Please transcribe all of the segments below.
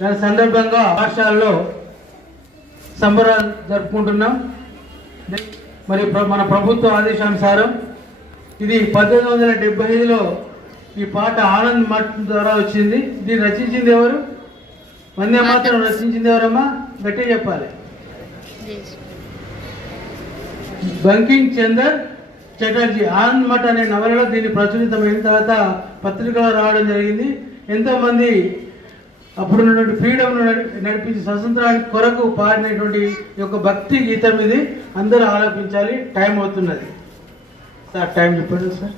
దాని సందర్భంగా పాఠశాలలో సంబరాలు జరుపుకుంటున్నాం. మరి మన ప్రభుత్వ ఆదేశానుసారం ఇది 1875లో ఈ పాట ఆనంద్ మఠ్ ద్వారా వచ్చింది. దీన్ని రచించింది ఎవరు? వందే మాత్రం రచించింది ఎవరమ్మా? గట్టిగా చెప్పాలి. బంకిం చందర్ చటర్జీ. ఆనంద్ మఠ్ అనే నవలలో దీన్ని ప్రచురితమైన తర్వాత పత్రికలో రావడం జరిగింది. ఎంతోమంది అప్పుడున్నటువంటి ఫ్రీడమ్ నడిపించి స్వతంత్రానికి కొరకు పాడినటువంటి యొక్క భక్తి గీతం ఇది. అందరూ ఆలోచించాలి. టైం అవుతున్నది సార్. టైం చెప్పండి sir.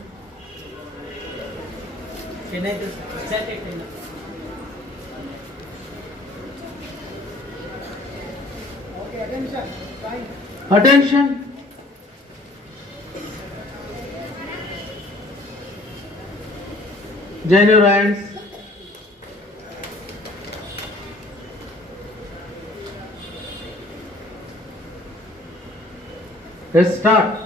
Attention. Join your hands. Let's start.